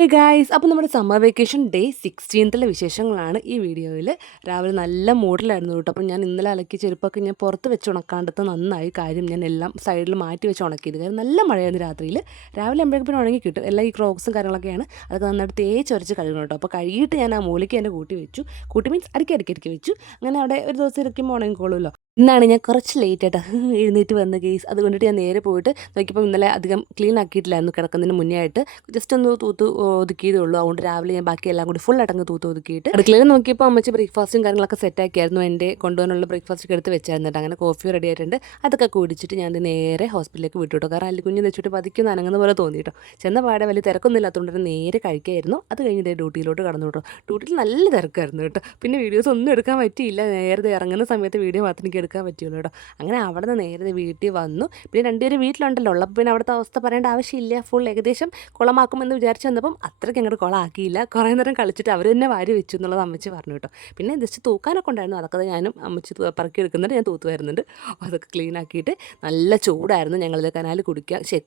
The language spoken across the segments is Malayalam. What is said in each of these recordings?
ഹേ ഗായ്സ്, അപ്പോൾ നമ്മുടെ സമ്മർ വെക്കേഷൻ ഡേ 16ലെ വിശേഷങ്ങളാണ് ഈ വീഡിയോയിൽ. രാവിലെ നല്ല മൂഡിലായിരുന്നു കേട്ടോ. അപ്പോൾ ഞാൻ ഇന്നലെ അലക്കിയ ചെരുപ്പൊക്കെ ഞാൻ പുറത്ത് വെച്ച് ഉണക്കാണ്ടത് നന്നായി. കാര്യം ഞാൻ എല്ലാം സൈഡിൽ മാറ്റി വെച്ച് ഉണക്കിയത്. കാര്യം നല്ല മഴയായിരുന്നു രാത്രിയിൽ. രാവിലെ ആകുമ്പോഴേക്കും പിന്നെ ഉണങ്ങി കിട്ടും. എല്ലാം ഈ ക്രോക്സും കാര്യങ്ങളൊക്കെയാണ്. അതൊക്കെ നന്നായിട്ട് തേച്ചൊരച്ച് കഴുകണം കേട്ടോ. അപ്പോൾ കഴുകിയിട്ട് ഞാൻ ആ മൂലയ്ക്ക് എൻ്റെ കൂട്ടി വെച്ചു. കൂട്ടി മീൻസ് അടുക്കി വെച്ചു. അങ്ങനെ അവിടെ ഒരു ദിവസം ഇരിക്കുമ്പോൾ ഉണങ്ങിക്കോളുമല്ലോ. ഇന്നാണ് ഞാൻ കുറച്ച് ലേറ്റ് ആയിട്ട് എഴുന്നേറ്റ് വന്ന കേസ്. അതുകൊണ്ടിട്ട് ഞാൻ നേരെ പോയിട്ട് നോക്കിയപ്പോൾ ഇന്നലെ അധികം ക്ലീൻ ആക്കിയിട്ടില്ലായിരുന്നു കിടക്കുന്നതിന് മുന്നേ ആയിട്ട്. ജസ്റ്റ് ഒന്ന് തൂത്ത് ഒതുക്കിയതേ ഉള്ളൂ. അതുകൊണ്ട് രാവിലെ ഞാൻ ബാക്കി എല്ലാം കൂടി ഫുൾ അടങ്ങ് തൂത്ത് ഒതുക്കിയിട്ട് അടുക്കളയിൽ നോക്കിയപ്പോൾ അമ്മച്ചി ബ്രേക്ക്ഫാസ്റ്റും കാര്യങ്ങളൊക്കെ സെറ്റാക്കിയായിരുന്നു. എൻ്റെ കൊണ്ടുപോകാനുള്ള ബ്രേക്ക്ഫാസ്റ്റ് എടുത്ത് വെച്ചായിരുന്നു. അങ്ങനെ കോഫി റെഡി ആയിട്ടുണ്ട്. അതൊക്കെ കുടിച്ചിട്ട് ഞാൻ നേരെ ഹോസ്പിറ്റലിലേക്ക് വിട്ടു കേട്ടോ. കാരണം അല്ലിക്കുഞ്ഞ് വെച്ചിട്ട് പതിക്കൊന്ന് അനങ്ങുന്ന പോലെ തോന്നി കേട്ടോ. ചെന്ന പാടെ വലിയ തിരക്കൊന്നും ഇല്ലാത്തതുകൊണ്ട് നേരെ കഴിക്കായിരുന്നു. അത് കഴിഞ്ഞ് ഡ്യൂട്ടിയിലോട്ട് കടന്നു കേട്ടോ. ഡ്യൂട്ടിയിൽ നല്ല തിരക്കായിരുന്നു കേട്ടോ. പിന്നെ വീഡിയോസ് ഒന്നും എടുക്കാൻ പറ്റിയില്ല. നേരത്തെ ഇറങ്ങുന്ന സമയത്ത് വീഡിയോ മാത്രം എനിക്ക് എടുക്കാൻ പറ്റുള്ളൂ കേട്ടോ. അങ്ങനെ അവിടെ നിന്ന് നേരത്തെ വീട്ടിൽ വന്നു. പിന്നെ രണ്ടുപേരും വീട്ടിലുണ്ടല്ലോ. ഉള്ളപ്പോൾ പിന്നെ അവിടുത്തെ അവസ്ഥ പറയേണ്ട ആവശ്യമില്ല. ഫുൾ ഏകദേശം കുളമാക്കുമെന്ന് വിചാരിച്ച് വന്നപ്പം അത്രയ്ക്ക് അങ്ങോട്ട് കുളമാക്കിയില്ല. കുറേ നേരം കളിച്ചിട്ട് അവർ തന്നെ വാരി വെച്ചു എന്നുള്ളത് അമ്മച്ചി പറഞ്ഞു കേട്ടോ. പിന്നെ ജസ്റ്റ് തൂക്കാനൊക്കെ ഉണ്ടായിരുന്നു. അതൊക്കെ ഞാനും അമ്മച്ചി പറക്കി എടുക്കുന്നുണ്ട്, ഞാൻ തൂത്ത് വരുന്നുണ്ട്. അതൊക്കെ ക്ലീൻ ആക്കിയിട്ട് നല്ല ചൂടായിരുന്നു. ഞങ്ങളിത് കനാലിൽ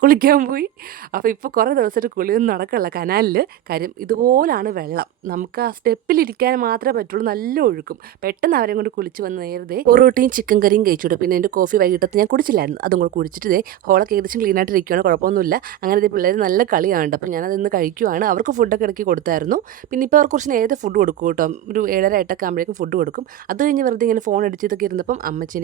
കുളിക്കാൻ പോയി. അപ്പോൾ ഇപ്പോൾ കുറേ ദിവസമായിട്ട് കുളിയൊന്നും നടക്കില്ല കനാലിൽ. കാര്യം ഇതുപോലാണ് വെള്ളം. നമുക്ക് ആ സ്റ്റെപ്പിലിരിക്കാൻ മാത്രമേ പറ്റുള്ളൂ. നല്ല ഒഴുക്കും. പെട്ടെന്ന് അവരെ കൊണ്ട് കുളിച്ച് വന്ന് നേരത്തെ പൊറോട്ടയും ചിക്കൻ കറിയും കഴിച്ചുവിടും. പിന്നെ എൻ്റെ കോഫി വൈകിട്ടത്ത് ഞാൻ കുടിച്ചില്ലായിരുന്നു. അതും കൂടെ കുടിച്ചിട്ട് ഹോളൊക്കെ ഏകദേശം ക്ലീൻ ആയിട്ട് ഇരിക്കുകയാണ്. കുഴപ്പമൊന്നുമില്ല. അങ്ങനെ പിള്ളേർ നല്ല കളിയാണ്. അപ്പോൾ ഞാനതിന്ന് കഴിക്കുവാണ്. അവർക്ക് ഫുഡൊക്കെ ഇടയ്ക്ക് കൊടുത്തായിരുന്നു. പിന്നെ ഇപ്പോൾ അവർക്ക് കുറച്ച് നേരത്തെ ഫുഡ് കൊടുക്കും കേട്ടോ. ഒരു 7:30 8 ആകുമ്പോഴേക്കും ഫുഡ് കൊടുക്കും. അത് കഴിഞ്ഞ് വെറുതെ ഇങ്ങനെ ഫോൺ അടിച്ചതൊക്കെ ഇരുന്നപ്പം അമ്മച്ചി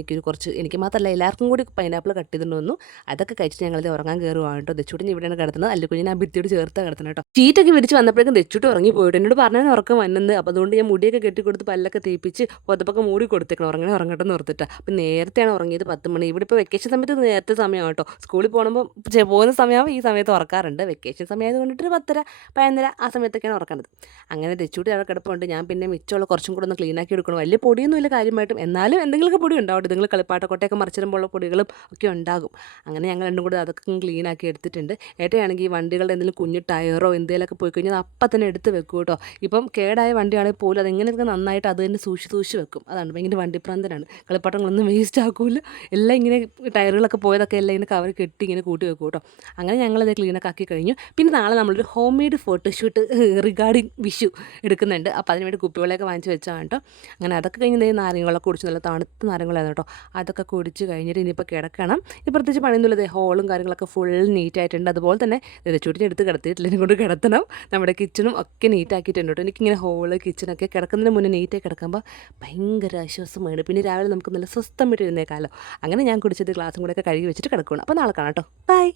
എനിക്ക് മാത്രമല്ല എല്ലാവർക്കും കൂടി പൈനാപ്പിൾ കട്ട് ചെയ്തിട്ട് വന്നു. അതൊക്കെ കഴിച്ചിട്ട് ഞങ്ങളത് ഉറങ്ങാൻ കയറുവാണ് കേട്ടോ. ദച്ചൂട്ടിന് ഇവിടെയാണ് കിടത്തുന്നത്. അല്ലിക്കുഞ്ഞിനെ ആ ഭിത്തിയോട് ചേർത്ത് കിടത്തുന്നത് കേട്ടോ. ഷീറ്റൊക്കെ വിരിച്ച് വന്നപ്പോഴേക്കും ദച്ചൂട്ട് ഉറങ്ങി പോയിട്ട് എന്നോട് പറഞ്ഞാൽ ഉറക്കം വന്നത്. അപ്പോൾ അതുകൊണ്ട് ഞാൻ മുടിയൊക്കെ കെട്ടിക്കൊടുത്ത് പല്ലൊക്കെ തേപ്പിച്ച് പുതപ്പൊക്കെ മൂടി കൊടുത്തേക്കണം. ഉറങ്ങട്ടെ എന്ന് ഓർത്തിട്ടാണ്. അപ്പം നേരത്തെയാണ് ഉറങ്ങിയത് 10 മണി. ഇവിടെ ഇപ്പോൾ വെക്കേഷൻ സമയത്ത് നേരത്തെ സമയമാണ് കേട്ടോ. സ്കൂളിൽ പോകുമ്പോൾ പോകുന്ന സമയമാകുമ്പോൾ ഈ സമയത്ത് ഉറക്കാറുണ്ട്. വെക്കേഷൻ സമയമായത് കൊണ്ടിട്ട് 10:30 11:30 ആ സമയത്തൊക്കെയാണ് ഉറക്കുന്നത്. അങ്ങനെ തെച്ചൂട്ടി അവിടെ കിടപ്പുണ്ട്. ഞാൻ പിന്നെ മിച്ചമുള്ള കുറച്ചും കൂടെ ഒന്ന് ക്ലീൻ ആക്കി എടുക്കണം. വലിയ പൊടിയൊന്നും ഇല്ല കാര്യമായിട്ടും. എന്നാലും എന്തെങ്കിലുമൊക്കെ പൊടി ഉണ്ടാവും. നിങ്ങൾ കളിപ്പാട്ടക്കൊട്ടയൊക്കെ മറിച്ചിടുമ്പോഴുള്ള പൊടികളും ഒക്കെ ഉണ്ടാകും. അങ്ങനെ ഞങ്ങൾ രണ്ടും കൂടെ അതൊക്കെ ക്ലീൻ ആക്കി എടുത്തിട്ടുണ്ട്. ഏട്ടയാണെങ്കിൽ ഈ വണ്ടികളുടെ എന്തെങ്കിലും കുഞ്ഞു ടയറോ എന്തെങ്കിലുമൊക്കെ പോയി കഴിഞ്ഞാൽ അപ്പം തന്നെ എടുത്ത് വെക്കും കേട്ടോ. ഇപ്പം കേടായ വണ്ടിയാണെങ്കിൽ പോലും അതെങ്ങനെയൊക്കെ നന്നായിട്ട് അത് തന്നെ സൂക്ഷിച്ച് വെക്കും. അതാണ് ഭയങ്കര വണ്ടിപ്രാന്തനാണ്. കളിപ്പാട്ടങ്ങളൊന്നും വേസ്റ്റ് ആക്കില്ല. എല്ലാം ഇങ്ങനെ ടയറുകളൊക്കെ പോയതൊക്കെ എല്ലാം ഇങ്ങനെ കവർ കെട്ടി ഇങ്ങനെ കൂട്ടി വെക്കും കേട്ടോ. അങ്ങനെ ഞങ്ങളത് ക്ലീനൊക്കെ ആക്കി കഴിഞ്ഞു. പിന്നെ നാളെ നമ്മളൊരു home made photoshoot regarding Vishu എടുക്കുന്നുണ്ട്. അപ്പോൾ അതിനുവേണ്ടി കുപ്പികളൊക്കെ വാങ്ങിച്ച് വെച്ചാണ് കേട്ടോ. അങ്ങനെ അതൊക്കെ കഴിഞ്ഞ് നാരങ്ങളൊക്കെ കുടിച്ച് നല്ല തണുത്ത നാരങ്ങളായിരുന്നു കേട്ടോ. അതൊക്കെ കുടിച്ച് കഴിഞ്ഞിട്ട് ഇനിയിപ്പോൾ കിടക്കണം. ഈ പ്രത്യേകിച്ച് പണിയൊന്നുമില്ല. ഹോളും കാര്യങ്ങളൊക്കെ ഫുൾ നീറ്റായിട്ടുണ്ട്. അതുപോലെ തന്നെ ചൂട്ടിനെ എടുത്ത് കിടത്തിയിട്ടില്ല, കൊണ്ട് കിടത്തണം. നമ്മുടെ കിച്ചണും ഒക്കെ നീറ്റാക്കിയിട്ടുണ്ട് കേട്ടോ. എനിക്കിങ്ങനെ ഹോള് കിച്ചണൊക്കെ കിടക്കുന്നതിന് മുന്നേ നീറ്റായി കിടക്കുമ്പോൾ ഭയങ്കര ആശ്വാസമാണ്. പിന്നെ രാവിലെ നമുക്ക് നല്ല സ്വസ്ഥമായിട്ട് ഇരുന്നേക്കാമല്ലോ. അങ്ങനെ ഞാൻ കുടിച്ചത് ഗ്ലാസും കൂടെയൊക്കെ കഴുകി വെച്ചിട്ട് കിടക്കണം. അപ്പോൾ നാളെ കാണാം കേട്ടോ. ബൈ.